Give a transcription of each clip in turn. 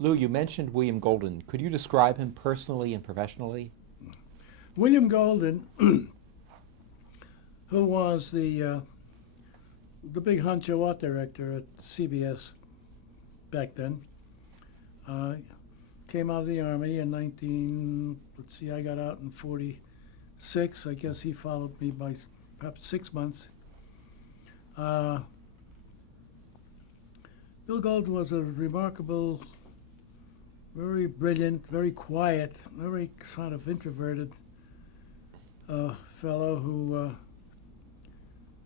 Lou, you mentioned William Golden. Could you describe him personally and professionally? William Golden, who was the big honcho art director at CBS back then, uh, came out of the Army in 19, let's see, I got out in 46. I guess he followed me by perhaps 6 months. Uh, Bill Golden was a remarkable, very brilliant, very quiet, very sort of introverted fellow who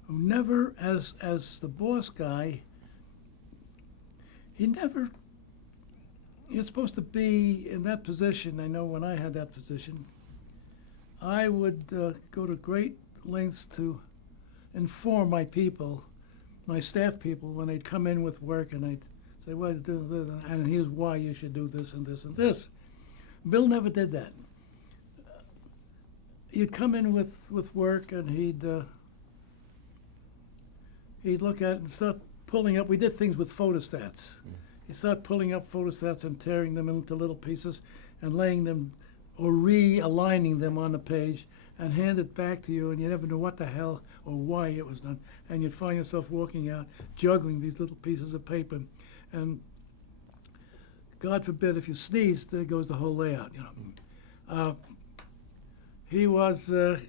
never, as the boss guy, he never. You're supposed to be in that position. I know when I had that position, I would go to great lengths to inform my people, my staff people, when they'd come in with work, and I'd say, well, and here's why you should do this and this and this. Bill never did that. He'd come in with work, and he'd look at it and start pulling up. We did things with photostats. He'd start pulling up photostats and tearing them into little pieces and laying them or realigning them on the page and hand it back to you, and you never knew what the hell or why it was done. And you'd find yourself walking out, juggling these little pieces of paper. And God forbid, if you sneeze, there goes the whole layout, you know. He was, in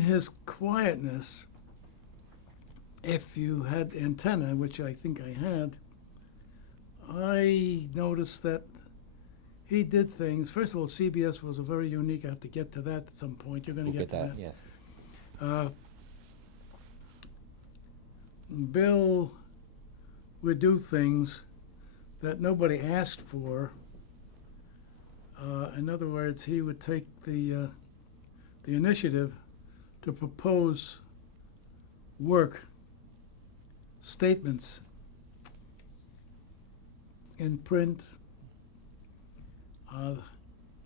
his quietness, if you had antenna, which I think I had, I noticed that he did things. First of all, CBS was a very unique. I have to get to that at some point. You're going to We'll get to that. yes. Bill would do things that nobody asked for. In other words, he would take the initiative to propose work, statements in print,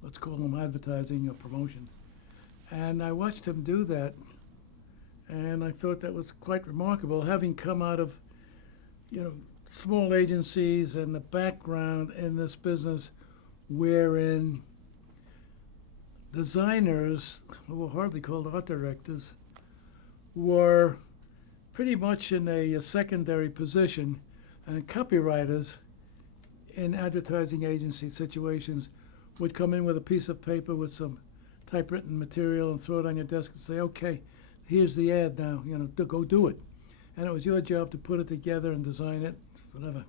let's call them advertising or promotion. And I watched him do that, and I thought that was quite remarkable, having come out of, small agencies and the background in this business wherein designers, who were hardly called art directors, were pretty much in a secondary position, and copywriters in advertising agency situations would come in with a piece of paper with some typewritten material and throw it on your desk and say, okay, here's the ad now, go do it. And it was your job to put it together and design it, whatever.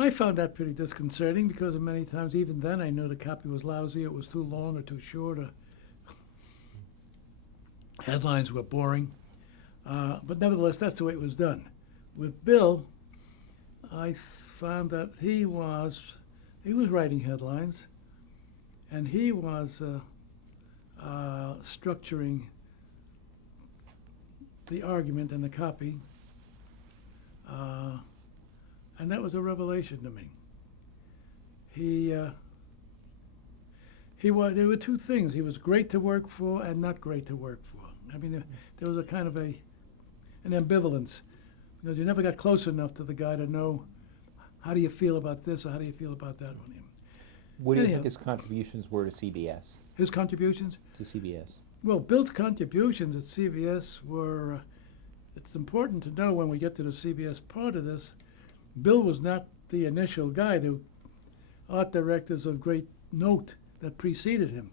I found that pretty disconcerting because many times, even then, I knew the copy was lousy, it was too long or too short, or headlines were boring. But nevertheless, that's the way it was done. With Bill, I found that he was writing headlines, and he was structuring the argument and the copy, and that was a revelation to me. There were two things. He was great to work for and not great to work for. I mean, there was a kind of an ambivalence, because you never got close enough to the guy to know how do you feel about this or how do you feel about that one. What do you think his contributions were to CBS? His contributions? To CBS. Well, Bill's contributions at CBS were, it's important to know when we get to the CBS part of this, Bill was not the initial guy. The art directors of great note that preceded him.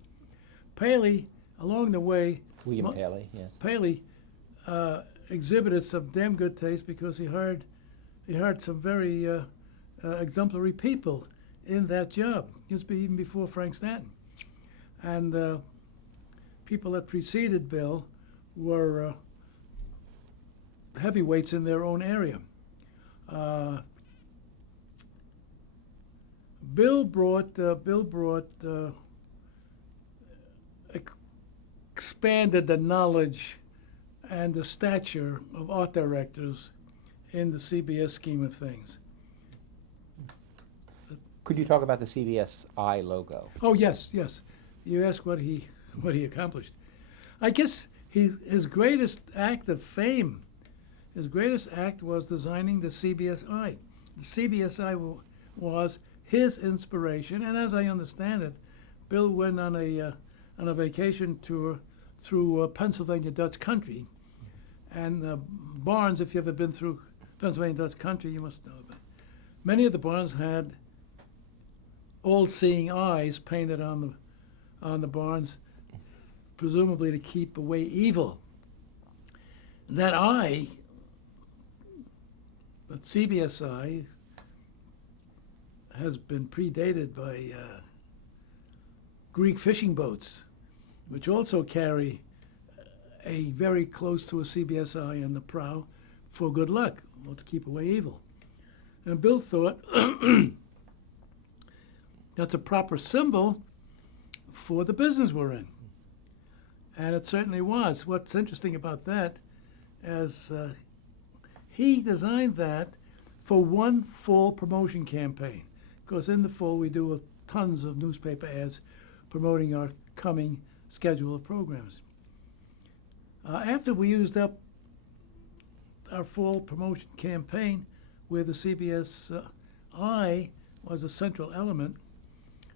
Paley, along the way, William Paley, yes. Paley exhibited some damn good taste because he hired some very exemplary people in that job, even before Frank Stanton. And people that preceded Bill were heavyweights in their own area. Bill brought expanded the knowledge and the stature of art directors in the CBS scheme of things. Could you talk about the CBS I logo? Oh yes. You asked what he accomplished. I guess his greatest act of fame His greatest act was designing the CBSI. The CBSI was his inspiration, and as I understand it, Bill went on a vacation tour through Pennsylvania Dutch country, and barns. If you've ever been through Pennsylvania Dutch country, you must know that many of the barns had all-seeing eyes painted on the barns, presumably to keep away evil. That eye, that CBSI, has been predated by Greek fishing boats, which also carry a very close to a CBSI in the prow for good luck, or to keep away evil. And Bill thought that's a proper symbol for the business we're in. And it certainly was. What's interesting about that is he designed that for one fall promotion campaign. Because in the fall we do tons of newspaper ads promoting our coming schedule of programs. After we used up our fall promotion campaign, where the CBS I was a central element,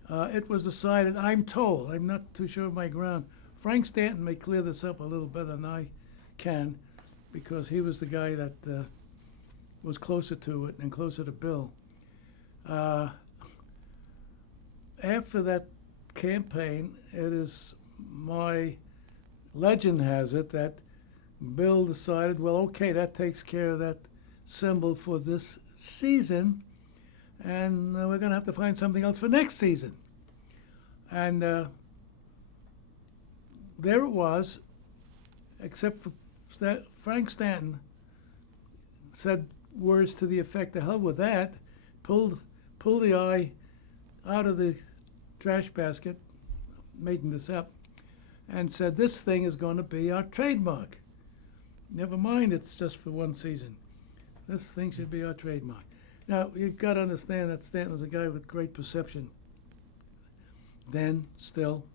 it was decided, I'm told, I'm not too sure of my ground, Frank Stanton may clear this up a little better than I can, because he was the guy that was closer to it and closer to Bill. After that campaign, it is my legend has it that Bill decided, well, okay, that takes care of that symbol for this season, and we're going to have to find something else for next season. And there it was, except for that Frank Stanton said words to the effect, "The hell with that," pulled the eye out of the trash basket, making this up, and said, "This thing is going to be our trademark. Never mind, it's just for one season. This thing should be our trademark." Now, you've got to understand that Stanton was a guy with great perception then, still.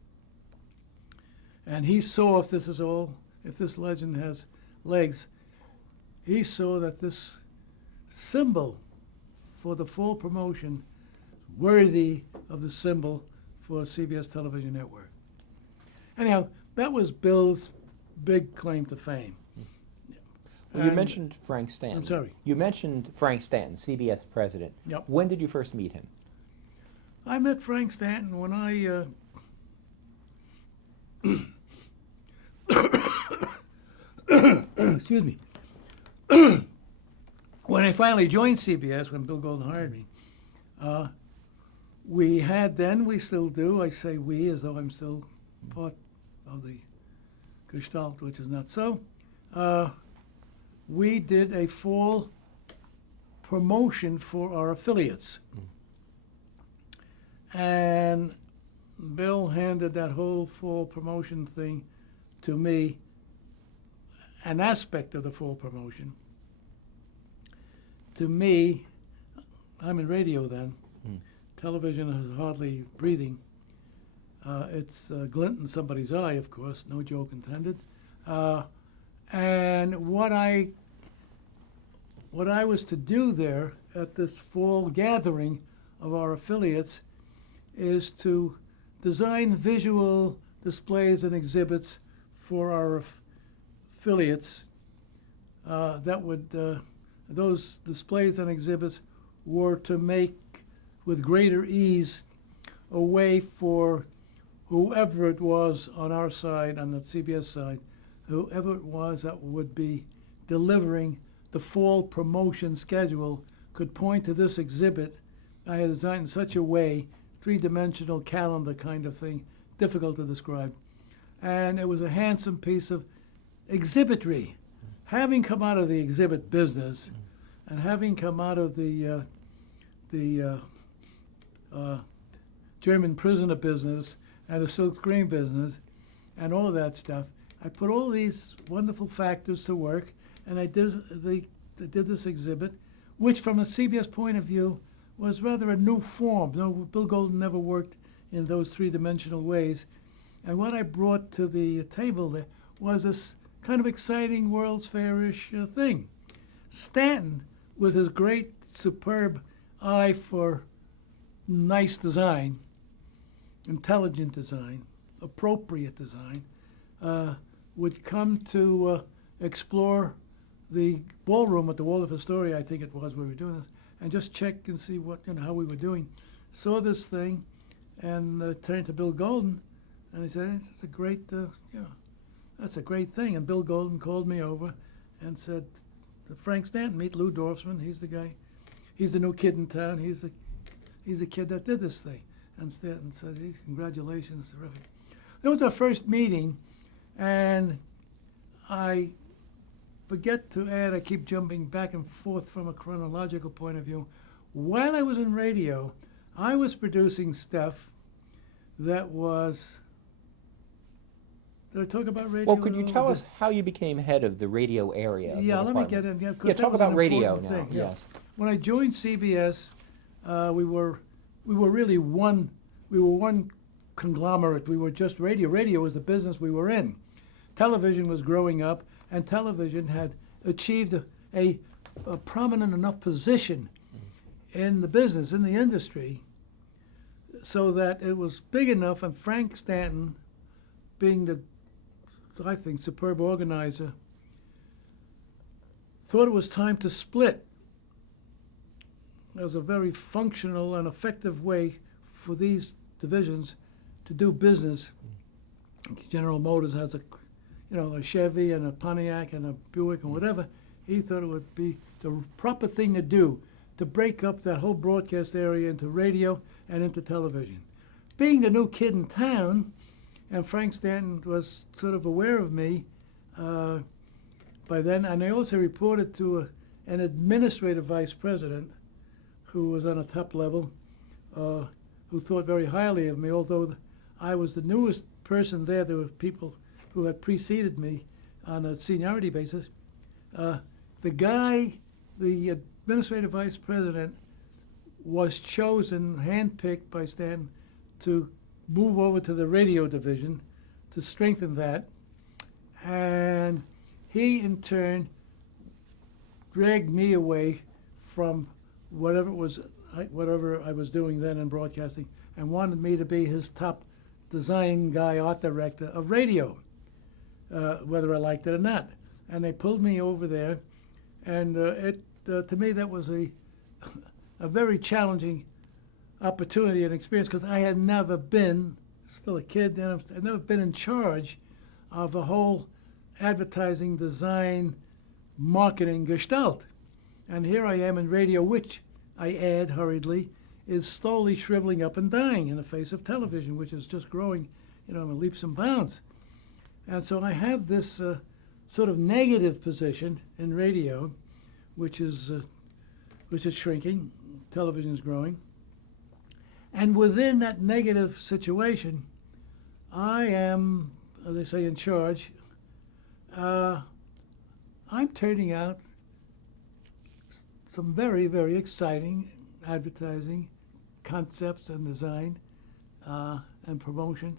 And he saw, if this legend has legs, he saw that this symbol for the fall promotion worthy of the symbol for CBS television network. Anyhow, that was Bill's big claim to fame. Well, you mentioned Frank Stanton. I'm sorry. You mentioned Frank Stanton, CBS president. Yep. When did you first meet him? I met Frank Stanton when I excuse me. When I finally joined CBS, when Bill Golden hired me, we had then, we still do, I say we as though I'm still part of the Gestalt, which is not so. We did a fall promotion for our affiliates. And Bill handed that whole fall promotion thing to me, an aspect of the fall promotion. To me, I'm in radio then. Television is hardly breathing. It's a glint in somebody's eye, of course, no joke intended. And what I was to do there at this fall gathering of our affiliates is to design visual displays and exhibits for our affiliates that would, those displays and exhibits were to make with greater ease a way for whoever it was on our side, on the CBS side, whoever it was that would be delivering the fall promotion schedule could point to this exhibit I had designed in such a way, three-dimensional calendar kind of thing, difficult to describe. And it was a handsome piece of exhibitry. Having come out of the exhibit business and having come out of the German prisoner business and the silk screen business and all of that stuff, I put all these wonderful factors to work, and I did this exhibit, which from a CBS point of view was rather a new form. No, Bill Golden never worked in those three-dimensional ways. And what I brought to the table there was this kind of exciting World's Fair-ish thing. Stanton, with his great, superb eye for nice design, intelligent design, appropriate design, would come to explore the ballroom at the Waldorf Astoria, I think it was, where we were doing this, and just check and see what, how we were doing. Saw this thing, and turned to Bill Golden, and he said, "It's a great, that's a great thing." And Bill Golden called me over and said, "Frank Stanton, meet Lou Dorfsman. He's the guy. He's the new kid in town. He's the kid that did this thing." And Stanton said, "Hey, congratulations, terrific." That was our first meeting, and I forget to add, I keep jumping back and forth from a chronological point of view. While I was in radio, I was producing stuff that was. Did I talk about radio? Well, could you tell us how you became head of the radio area? Of the Yeah, let me department? get in. 'Cause Yeah, that talk was an about radio important now. thing, yeah. Yes. When I joined CBS, we were really one. We were one conglomerate. We were just radio. Radio was the business we were in. Television was growing up, and television had achieved a prominent enough position in the business, in the industry, so that it was big enough. And Frank Stanton, being the, I think, superb organizer, thought it was time to split as a very functional and effective way for these divisions to do business. General Motors has a Chevy and a Pontiac and a Buick and whatever. He thought it would be the proper thing to do to break up that whole broadcast area into radio and into television. Being the new kid in town, and Frank Stanton was sort of aware of me by then, and I also reported to an administrative vice president who was on a top level, who thought very highly of me, although I was the newest person there. There were people who had preceded me on a seniority basis. The administrative vice president, was chosen, handpicked by Stanton, to move over to the radio division to strengthen that. And he, in turn, dragged me away from whatever I was doing then in broadcasting, and wanted me to be his top design guy, art director of radio, whether I liked it or not. And they pulled me over there, and to me that was a very challenging opportunity and experience, because I had never been, still a kid then, I'd never been in charge of a whole advertising, design, marketing gestalt. And here I am in radio, which, I add hurriedly, is slowly shriveling up and dying in the face of television, which is just growing, in leaps and bounds. And so I have this sort of negative position in radio, which is shrinking. Television is growing. And within that negative situation, I am, as they say, in charge. I'm turning out some very, very exciting advertising concepts and design and promotion,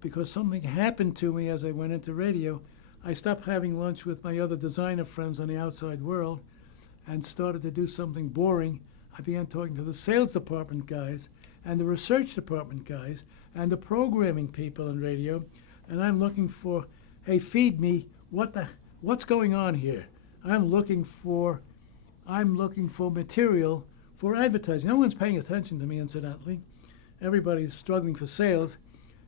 because something happened to me as I went into radio. I stopped having lunch with my other designer friends on the outside world and started to do something boring. I began talking to the sales department guys and the research department guys and the programming people in radio, and I'm looking for, hey, feed me, what's going on here? I'm looking for material for advertising. No one's paying attention to me, incidentally. Everybody's struggling for sales,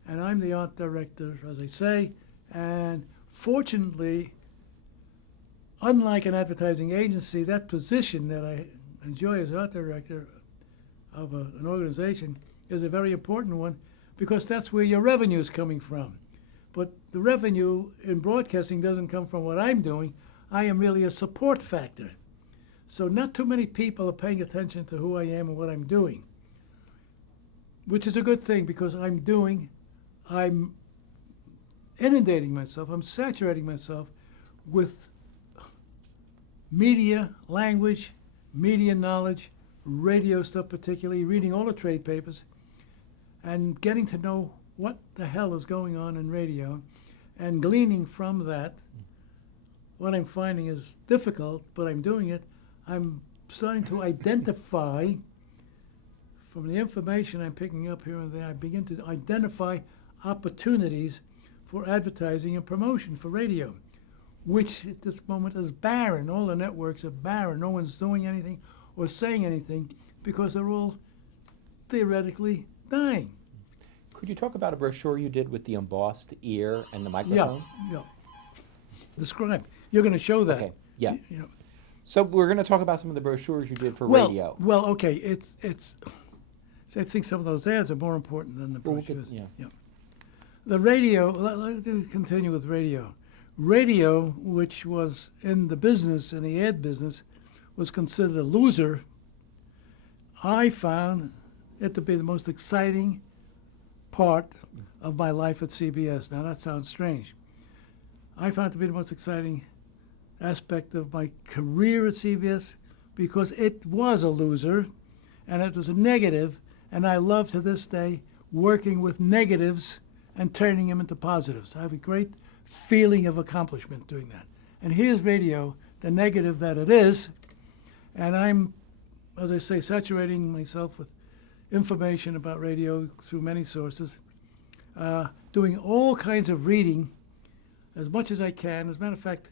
and I'm the art director, as I say, and fortunately, unlike an advertising agency, that position that I enjoy as art director of an organization is a very important one, because that's where your revenue is coming from. But the revenue in broadcasting doesn't come from what I'm doing. I am really a support factor. So not too many people are paying attention to who I am and what I'm doing, which is a good thing, because I'm inundating myself, I'm saturating myself with media, language, media knowledge, radio stuff particularly, reading all the trade papers, and getting to know what the hell is going on in radio, and gleaning from that what I'm finding is difficult, but I'm doing it. I'm starting to identify, from the information I'm picking up here and there, I begin to identify opportunities for advertising and promotion for radio, which at this moment is barren. All the networks are barren. No one's doing anything or saying anything because they're all theoretically dying. Could you talk about a brochure you did with the embossed ear and the Yeah, microphone? yeah. Describe. You're going to show that. Okay, yeah. Yeah. So we're going to talk about some of the brochures you did for Well, radio. well, okay. It's. So I think some of those ads are more important than the Well, we brochures. could- yeah. The radio. Let me continue with radio. Radio, which was in the business, in the ad business, was considered a loser. I found it to be the most exciting part of my life at CBS. Now that sounds strange. I found it to be the most exciting aspect of my career at CBS because it was a loser and it was a negative, and I love to this day working with negatives and turning them into positives. I have a great feeling of accomplishment doing that. And here's radio, the negative that it is, and I'm, as I say, saturating myself with information about radio through many sources, doing all kinds of reading as much as I can. As a matter of fact,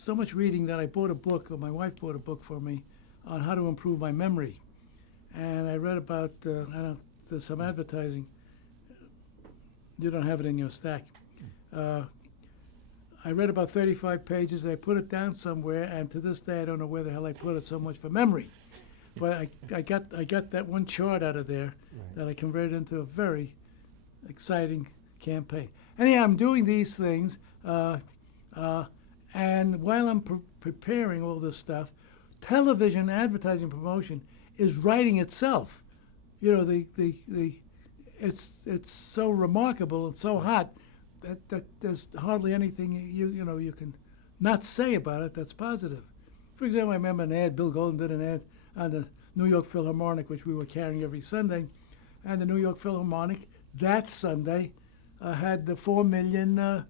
so much reading that I bought a book, or my wife bought a book for me, on how to improve my memory. And I read about, there's some advertising. You don't have it in your stack. I read about 35 pages. I put it down somewhere, and to this day, I don't know where the hell I put it, so much for memory. But I got that one chart out of there that I converted into a very exciting campaign. Anyhow, I'm doing these things, and while I'm preparing all this stuff, television advertising promotion is writing itself. You know, it's so remarkable and so hot that there's hardly anything you can not say about it that's positive. For example, I remember an ad. Bill Golden did an ad on the New York Philharmonic, which we were carrying every Sunday, and the New York Philharmonic that Sunday had the 4 million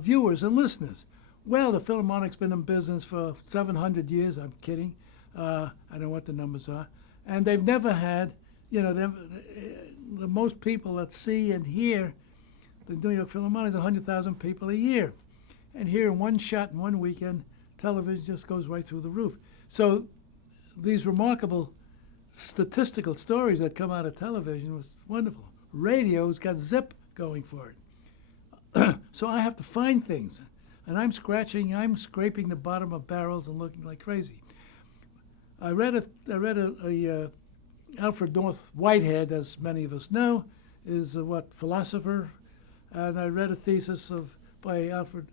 viewers and listeners. Well, the Philharmonic's been in business for 700 years. I'm kidding. I don't know what the numbers are. And they've never had, the most people that see and hear the New York Philharmonic is 100,000 people a year. And here in one shot in one weekend, television just goes right through the roof. So these remarkable statistical stories that come out of television was wonderful. Radio's got zip going for it. So I have to find things. And I'm scraping the bottom of barrels and looking like crazy. I read a Alfred North Whitehead, as many of us know, is a philosopher, and I read a thesis by Alfred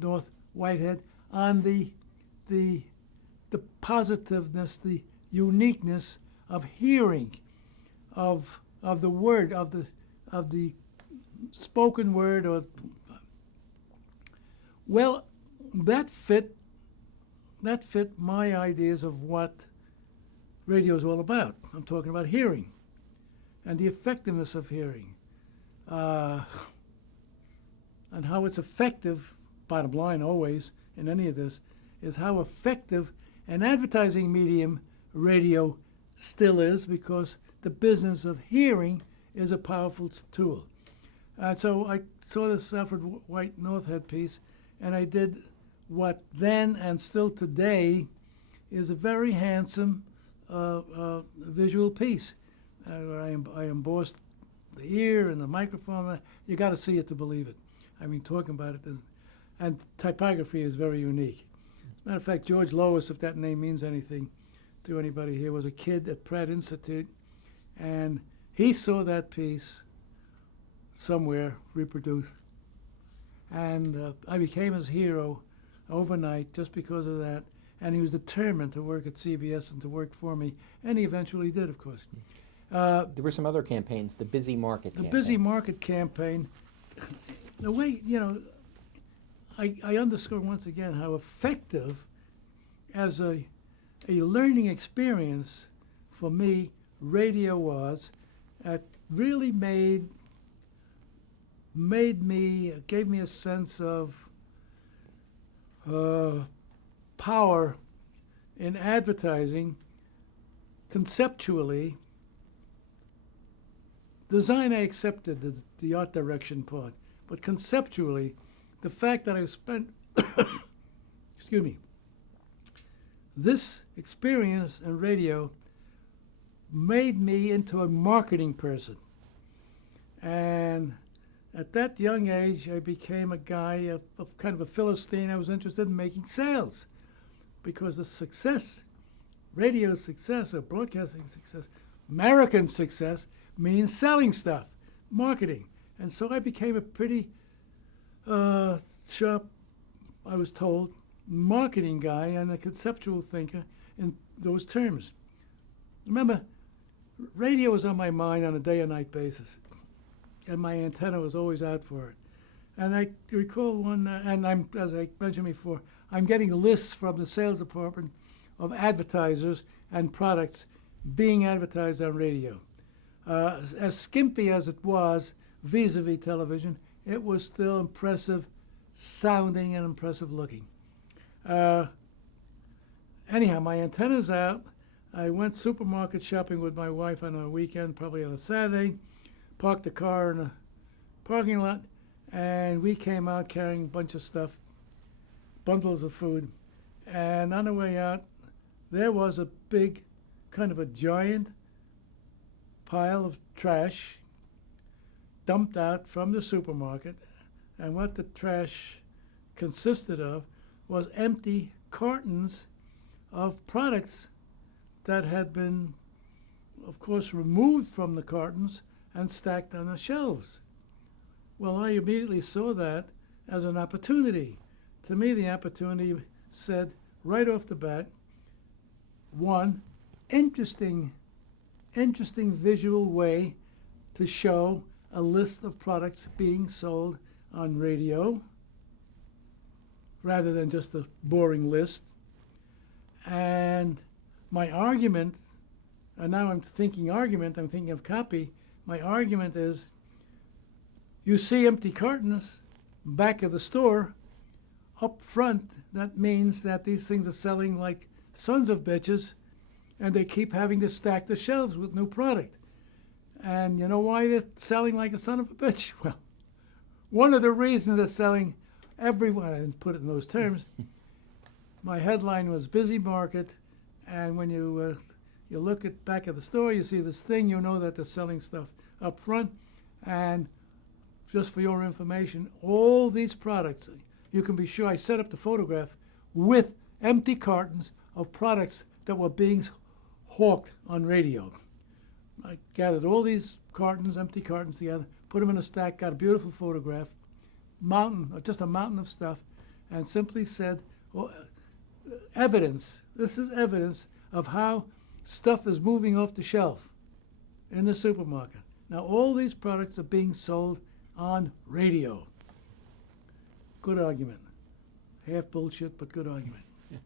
North Whitehead on the positiveness, the uniqueness of hearing, of the word, of the spoken word, or well, that fit my ideas of what radio is all about. I'm talking about hearing and the effectiveness of hearing, and how it's effective. Bottom line, always in any of this, is how effective an advertising medium radio still is, because the business of hearing is a powerful tool. So I saw this Alfred White Northhead piece, and I did what then and still today is a very handsome visual piece. Where I embossed the ear and the microphone. You got to see it to believe it. I mean, talking about it, and typography is very unique. As a matter of fact, George Lois, if that name means anything to anybody here, was a kid at Pratt Institute, and he saw that piece somewhere reproduced. And I became his hero overnight just because of that. And he was determined to work at CBS and to work for me. And he eventually did, of course. There were some other campaigns, the Busy Market The campaign. Busy Market campaign, the way, I underscore once again how effective as a learning experience for me radio was. It really gave me a sense of power in advertising conceptually. Design I accepted, the art direction part, but conceptually, the fact that I spent, excuse me, this experience in radio made me into a marketing person. And at that young age, I became a guy of kind of a Philistine. I was interested in making sales because the success, radio success or broadcasting success, American success means selling stuff, marketing. And so I became a pretty sharp, I was told, marketing guy and a conceptual thinker in those terms. Remember, radio was on my mind on a day and night basis, and my antenna was always out for it. And I recall one, and I'm, as I mentioned before, I'm getting lists from the sales department of advertisers and products being advertised on radio. As skimpy as it was vis-a-vis television, it was still impressive sounding and impressive looking. Anyhow, my antenna's out. I went supermarket shopping with my wife on a weekend, probably on a Saturday, parked the car in a parking lot, and we came out carrying a bunch of stuff, bundles of food. And on the way out, there was a big, kind of a giant pile of trash dumped out from the supermarket. And what the trash consisted of was empty cartons of products that had been, of course, removed from the cartons and stacked on the shelves. Well, I immediately saw that as an opportunity. To me, the opportunity said right off the bat, one, interesting visual way to show a list of products being sold on radio rather than just a boring list. And my argument, and now I'm thinking of copy. My argument is, you see empty cartons back of the store, up front, that means that these things are selling like sons of bitches, and they keep having to stack the shelves with new product. And you know why they're selling like a son of a bitch? Well, one of the reasons they're selling everyone, I didn't put it in those terms, my headline was Busy Market, and when you look at back of the store, you see this thing, you know that they're selling stuff up front. And just for your information, all these products, you can be sure I set up the photograph with empty cartons of products that were being hawked on radio. I gathered all these cartons, empty cartons together, put them in a stack, got a beautiful photograph, just a mountain of stuff, and simply said, well, evidence, this is evidence of how stuff is moving off the shelf in the supermarket. Now all these products are being sold on radio. Good argument. Half bullshit, but good argument. Yeah.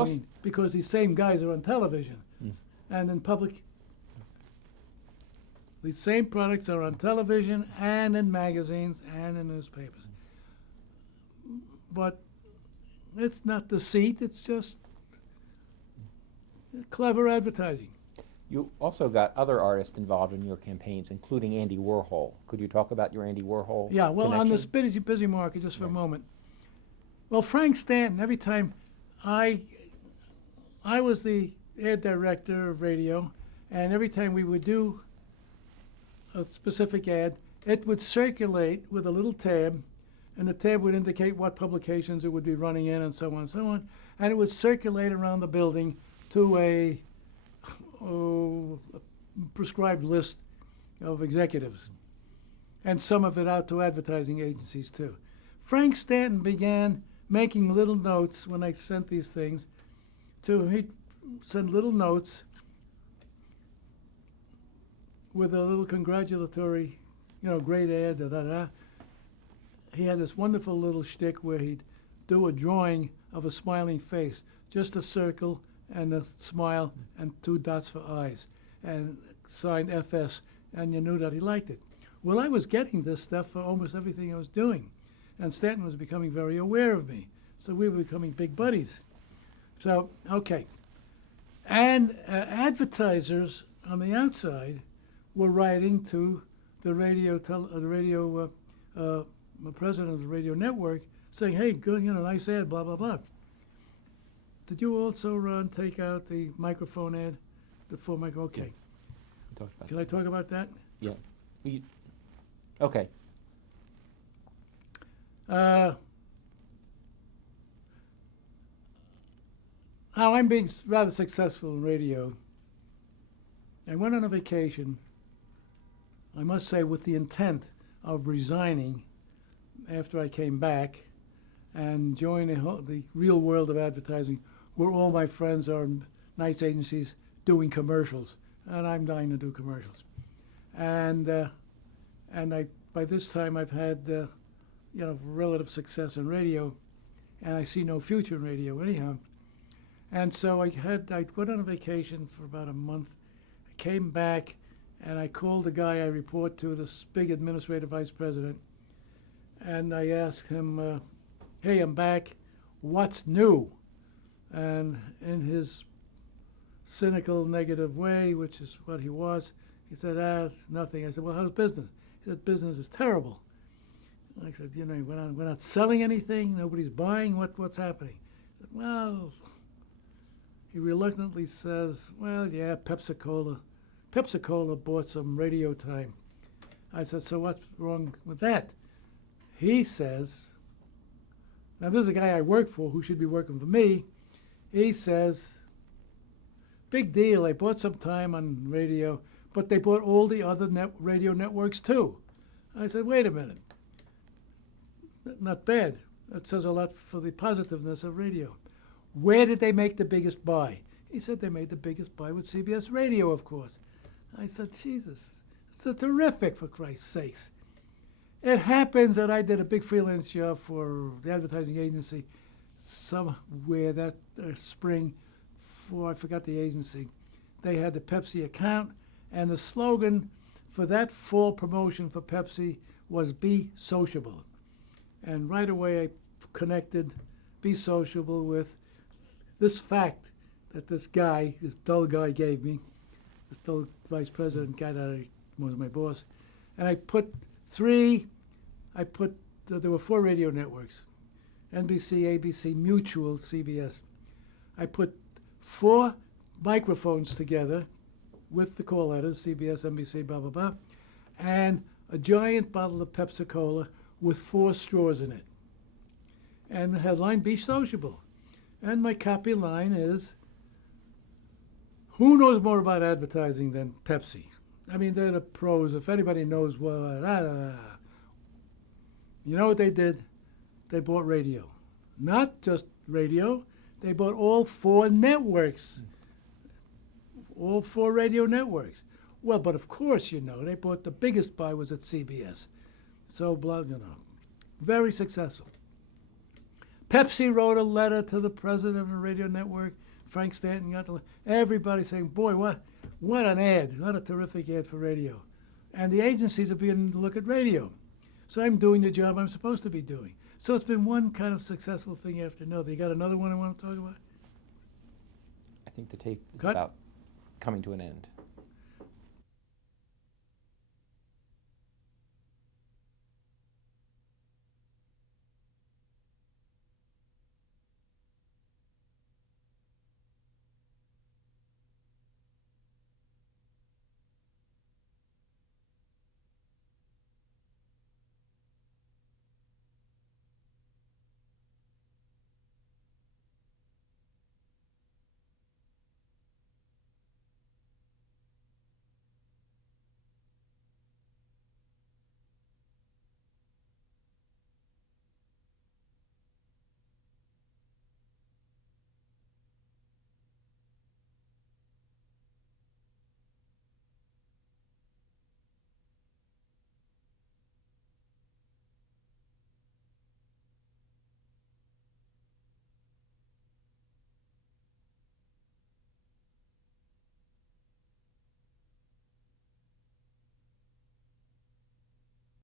I mean, because these same guys are on television and in public. These same products are on television and in magazines and in newspapers. But it's not deceit, it's just clever advertising. You also got other artists involved in your campaigns, including Andy Warhol. Could you talk about your Andy Warhol Yeah, well, on connection? this busy market, just for a moment. Well, Frank Stanton, every time I was the ad director of radio, and every time we would do a specific ad, it would circulate with a little tab, and the tab would indicate what publications it would be running in and so on and so on, and it would circulate around the building to a prescribed list of executives, and some of it out to advertising agencies too. Frank Stanton began making little notes when I sent these things to him. He'd send little notes with a little congratulatory, great ad, da-da-da. He had this wonderful little shtick where he'd do a drawing of a smiling face, just a circle and a smile and 2 dots for eyes, and signed FS, and you knew that he liked it. Well, I was getting this stuff for almost everything I was doing, and Stanton was becoming very aware of me. So we were becoming big buddies. So, okay. And advertisers on the outside were writing to the president of the radio network saying, hey, good, nice ad, blah, blah, blah. Did you also, Ron, take out the microphone ad? The full microphone? Okay. We talked about Can I talk about that? Yeah. Okay. Now, I'm being rather successful in radio. I went on a vacation, I must say, with the intent of resigning after I came back and join the real world of advertising, where all my friends are in nice agencies doing commercials, and I'm dying to do commercials. And by this time I've had relative success in radio, and I see no future in radio anyhow. And so I went on a vacation for about a month. I came back, and I called the guy I report to, this big administrative vice president, and I asked him, hey, I'm back, what's new? And in his cynical, negative way, which is what he was, he said, nothing. I said, well, how's business? He said, business is terrible. I said, we're not selling anything, nobody's buying, what's happening? He said, well, he reluctantly says, well, yeah, Pepsi-Cola bought some radio time. I said, so what's wrong with that? He says, now this is a guy I work for who should be working for me. He says, big deal, they bought some time on radio, but they bought all the other radio networks too. I said, wait a minute. Not bad. That says a lot for the positiveness of radio. Where did they make the biggest buy? He said they made the biggest buy with CBS Radio, of course. I said, Jesus, it's a terrific, for Christ's sakes. It happens that I did a big freelance job for the advertising agency somewhere that spring for, I forgot the agency. They had the Pepsi account, and the slogan for that fall promotion for Pepsi was Be Sociable. And right away I connected Be Sociable with this fact that this dull guy gave me, this dull vice president guy that was my boss. And there were 4 radio networks, NBC, ABC, Mutual, CBS. I put 4 microphones together with the call letters, CBS, NBC, blah, blah, blah, and a giant bottle of Pepsi-Cola with 4 straws in it. And the headline, Be Sociable. And my copy line is, who knows more about advertising than Pepsi? I mean, they're the pros. If anybody knows, well, you know what they did? They bought radio. Not just radio. They bought all 4 networks. All 4 radio networks. Well, but of course, they bought the biggest buy was at CBS. So, very successful. Pepsi wrote a letter to the president of the radio network. Frank Stanton got everybody saying, boy, what an ad. What a terrific ad for radio. And the agencies are beginning to look at radio. So I'm doing the job I'm supposed to be doing. So it's been one kind of successful thing after another. You got another one I want to talk about? I think the tape is Cut. about coming to an end.